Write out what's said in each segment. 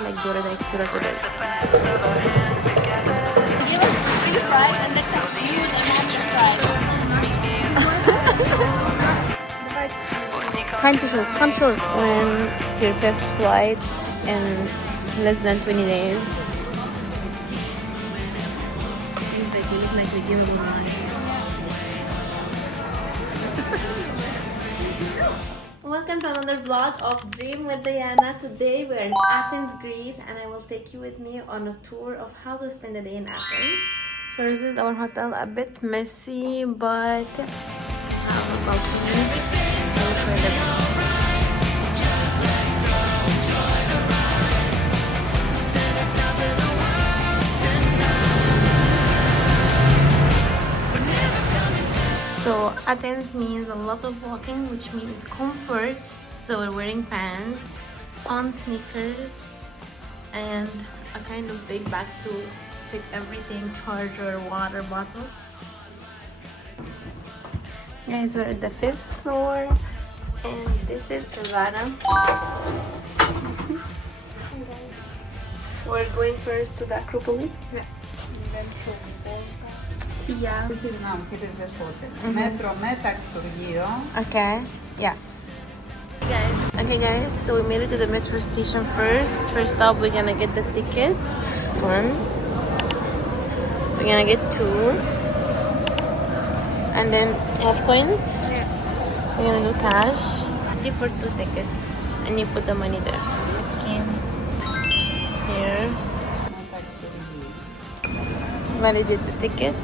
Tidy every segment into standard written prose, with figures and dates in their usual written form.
feel like go to the exploratorial. Give us free fries and let's use another fries. خمس شهور. When it's your first flight in less than 20 days. Things like we look like we give them money. Welcome to another vlog of Dream with Diana. Today we're in Athens, Greece, and I will take you with me on a tour of how to spend a day in Athens. First is our hotel, a bit messy, but have a balcony. I will show you the view. So Athens means a lot of walking, which means comfort. So we're wearing pants, on sneakers, and a kind of big bag to fit everything, charger, water bottle. Guys, we're at the 5th floor, and this is Savannah. We're going first to the Acropolis. Yeah. Yeah. Metro Metaxurgio. Okay. Yeah. Okay guys, so we made it to the metro station first. First up, we're gonna get the ticket. This one. We're gonna get 2. And then have coins. Yeah. We're gonna do cash. Pay for 2 tickets. And you put the money there. Okay. Here. Validate the ticket.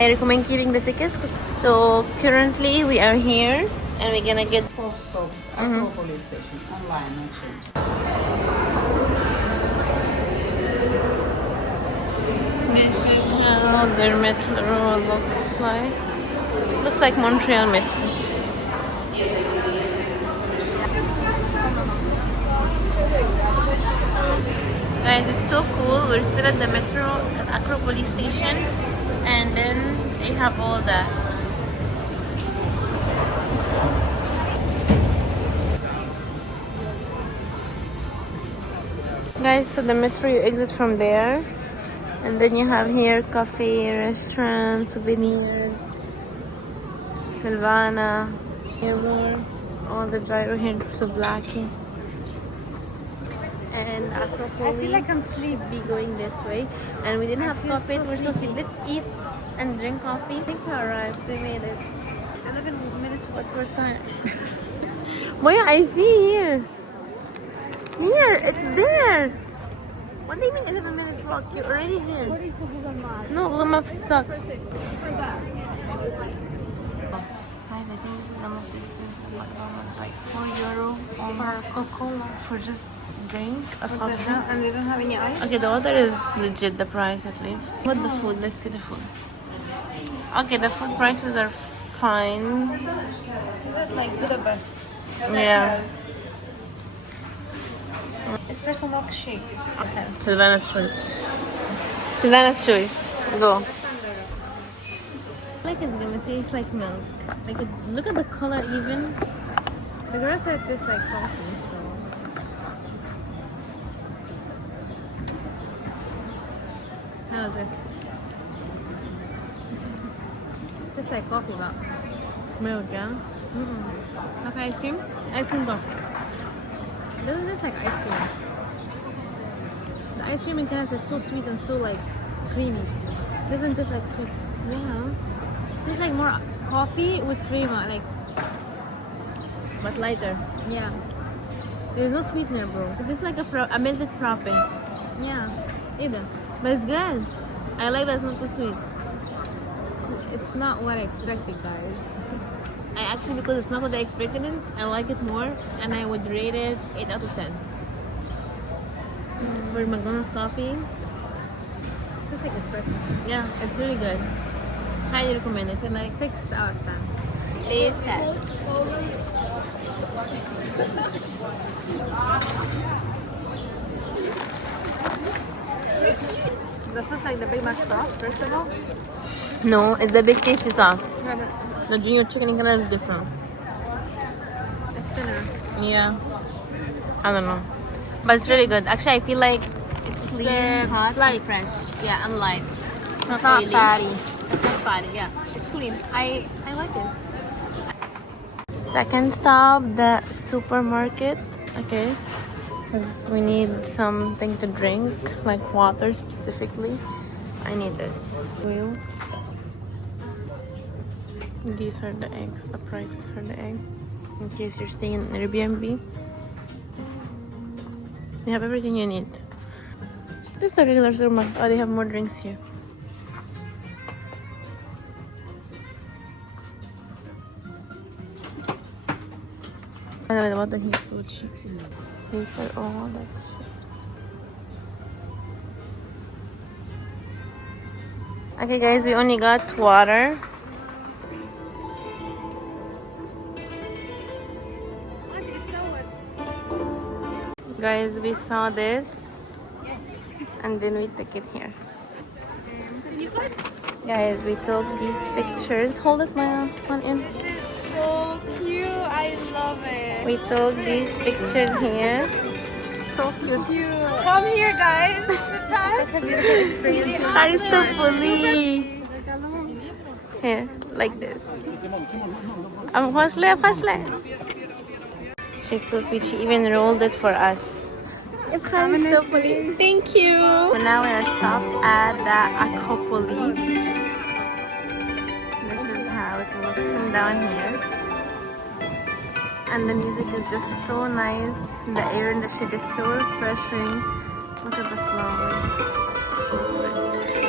I recommend keeping the tickets. So currently we are here and we're gonna get 4 stops. Acropolis station. Online, no change. This is how their metro looks like. It looks like Montreal metro. Guys, it's so cool. We're still at the metro at Acropolis station, and then they have all that. Guys, so the metro, you exit from there, and then you have here cafe, restaurants, souvenirs, Silvana, here more, all the gyro here, so blacky. And Acropolis. I feel like I'm sleepy going this way, and we didn't have coffee. We're so sleepy. Let's eat and drink coffee. I think we arrived. We made it. It's 11 minutes what we're time. Moya, I see here. Here, it's there. What do you mean 11 minutes walk? You're already here. No, Google Maps sucks. Guys, I think this is the most expensive McDonald. Like €4 almost Coca-Cola for just drink a soft drink. And they don't have any ice? Okay, the water is legit, the price at least. What the food? Let's see the food. Okay, the food prices are fine. Is it like Budapest? Yeah. Espresso milkshake. Okay. Silvana's choice. Silvana's choice. Go. Like it's gonna taste like milk. Like look at the color even. The girl said it tastes like coffee, so. How is it? Tastes like coffee, but. Milk, yeah? Coffee ice cream? Ice cream coffee. It doesn't taste like ice cream. The ice cream in Canada is so sweet and so like creamy. It doesn't taste like sweet. Yeah. It tastes like more coffee with crema, like But lighter. yeah. There's no sweetener, bro. It tastes like a melted frappe. Yeah, either. But it's good. I like that it's not too sweet. It's not what I expected, guys. I actually, because it's not what I expected it, I like it more, and I would rate it 8 out of 10. For McDonald's coffee, Tastes like espresso. yeah, it's really good. Highly recommend it. And like 6 out of 10. taste test. This was like the Big Mac sauce, first of all. No, it's the big tasty sauce. Yeah, but The junior chicken in Canada is different. it's thinner. Yeah. I don't know. But it's really good. Actually, I feel like it's clean, hot, it's light. and fresh. Yeah, and light. It's not oily. fatty. It's not fatty. Yeah, it's clean. I like it. Second stop, the supermarket. Okay, because we need something to drink, like water specifically. I need this. Oil. These are the eggs. The prices for the egg. In case you're staying in Airbnb, they have everything you need. Just a regular supermarket. Oh, they have more drinks here. By the way, the water here is so cheap. These are all like cheap. Okay, guys, we only got water. Guys, we saw this and then we took it here. Guys, we took these pictures. Hold it, Maya. One in. This is so cute. I love it. We took these pictures here. So cute. Come here, guys. Such a beautiful experience. Aristopoli. Here, like this. She's so sweet. She even rolled it for us. It's Aristopoli. Thank you. So now we are stopped at the Acropolis. This is how it looks from down here. And the music is just so nice. The air in the city is so refreshing. Look at the flowers. So good.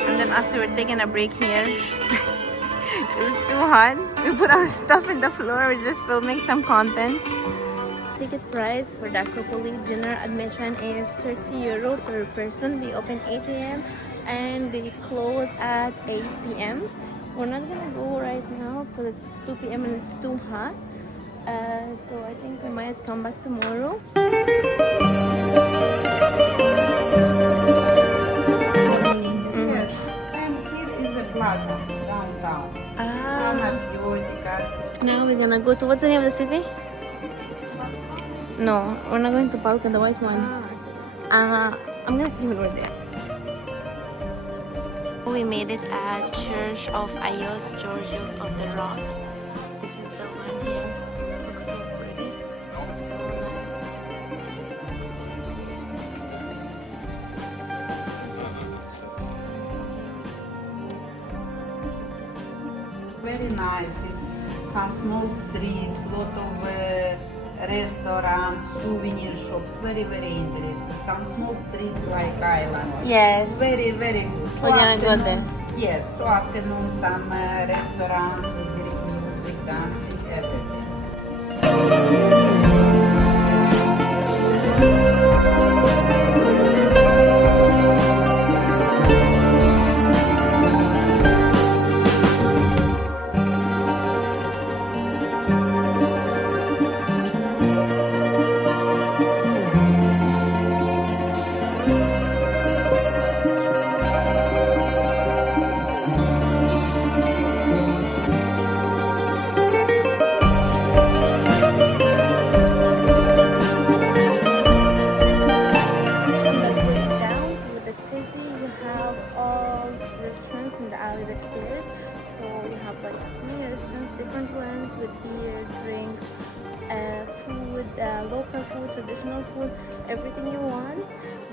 And then as we were taking a break here, it was too hot. We put our stuff in the floor. We're just filming some content. Ticket price for the Acropolis dinner admission is €30 per person. They open 8 a.m. and they close at 8 p.m. We're not gonna go right now because it's 2 p.m. and it's too hot. So I think we might come back tomorrow. Yes, and here is a plaza downtown. Anafiotika. Now we're gonna go to, what's the name of the city? No, we're not going to Palka, the white one. I'm gonna film it over there. We made it at Church of Ios Georgios of the Rock. This is the one here. This looks so pretty. So nice. Very nice. It's some small streets, lot of restaurants, souvenir shops. Very, very interesting. Some small streets like islands. Yes. Very, very good. We're gonna go there. Yes, to afternoon some restaurants with Greek music, dancing, everything. Local food, traditional food, everything you want.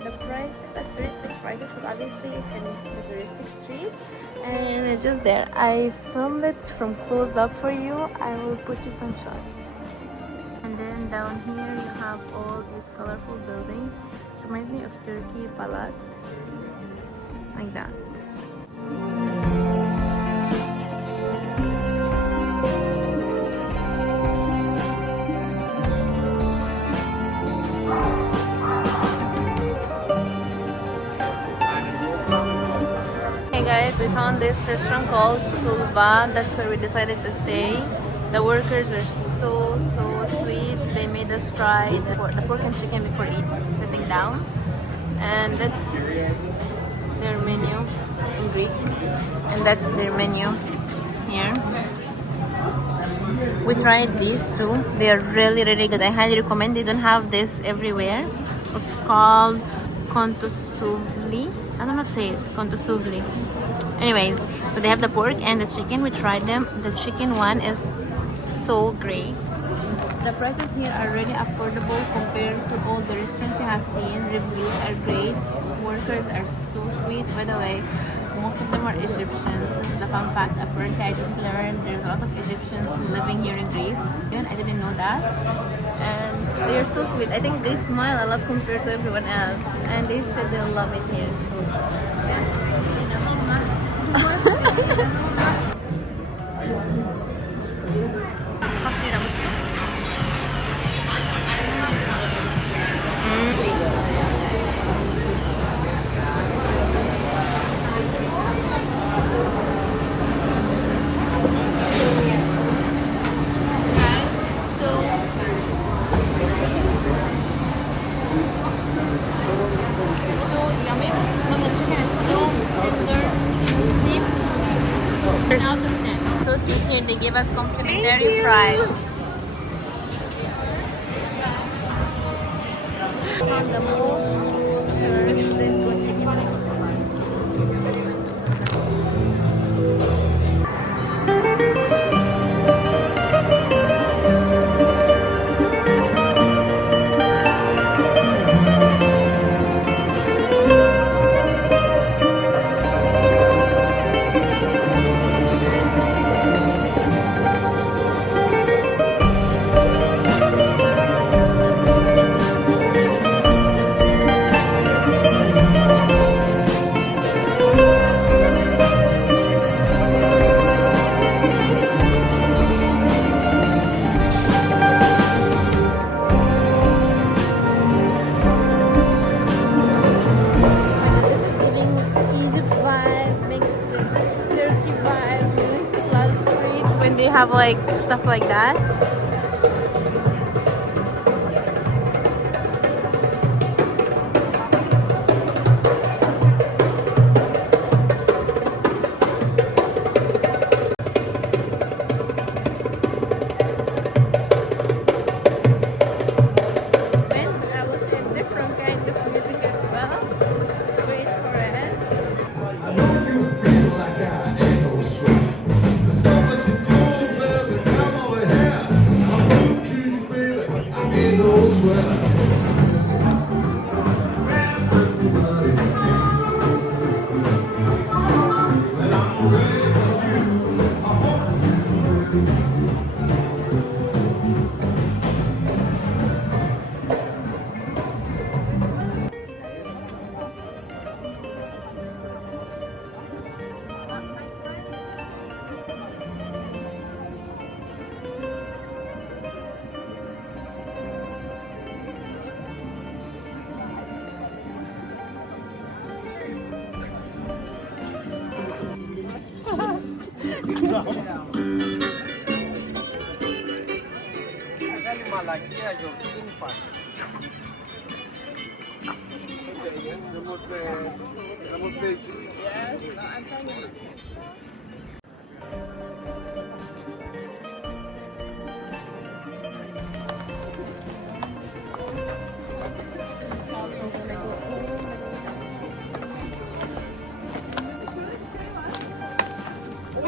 The prices are touristic prices, but obviously it's in the touristic street and it's just there. I filmed it from close up for you. I will put you some shots. And then down here you have all these colorful buildings. It reminds me of Turkey Palat, like that. Hey guys, we found this restaurant called Sulba. That's where we decided to stay. The workers are so sweet. They made us try the pork and chicken before sitting down. And that's their menu in Greek. And that's their menu here. We tried these too. They are really good. I highly recommend. They don't have this everywhere. It's called kontosuvli. I don't know how to say it. Kontosuvli. Anyways, so they have the pork and the chicken. We tried them. The chicken one is so great. The prices here are really affordable compared to all the restaurants you have seen. Reviews are great. Workers are so sweet. By the way, most of them are Egyptians. This is the fun fact. Apparently, I just learned there's a lot of Egyptians living here in Greece. Again, I didn't know that. And they're so sweet. I think they smile a lot compared to everyone else. And they said they love it here. So, yes. So sweet here, they gave us complimentary fries. Found the most beautiful chicken. They have like stuff like that.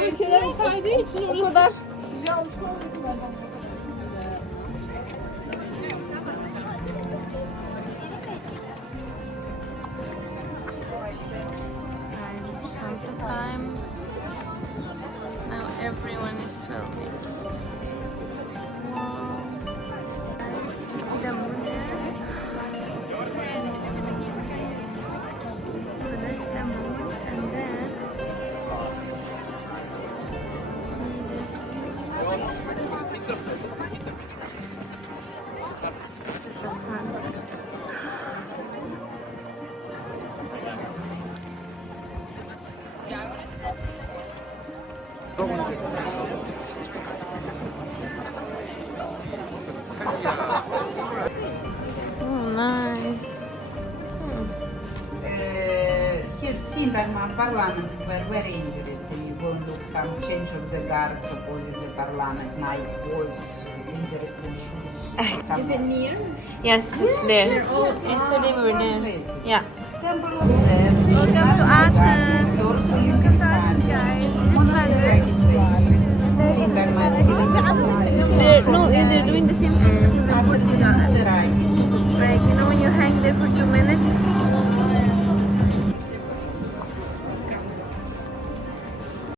Ülkelerin kaydığı için orası... O kadar. Sunset time. Now everyone is filming. Wow. You see the moon there? So that's the moon, and then this is the sunset. Oh, nice. Here, Sinterman parliaments were very interesting. You go and look some change of the guards opposite the parliament, nice walls, interesting shoes. Is it near? Yes, it's there. Yesterday we were there. Yeah. Temple of Zeus. Welcome to Athens. Welcome to Athens, Guys, they're doing the same thing. Like, you know, when you hang there for 2 minutes.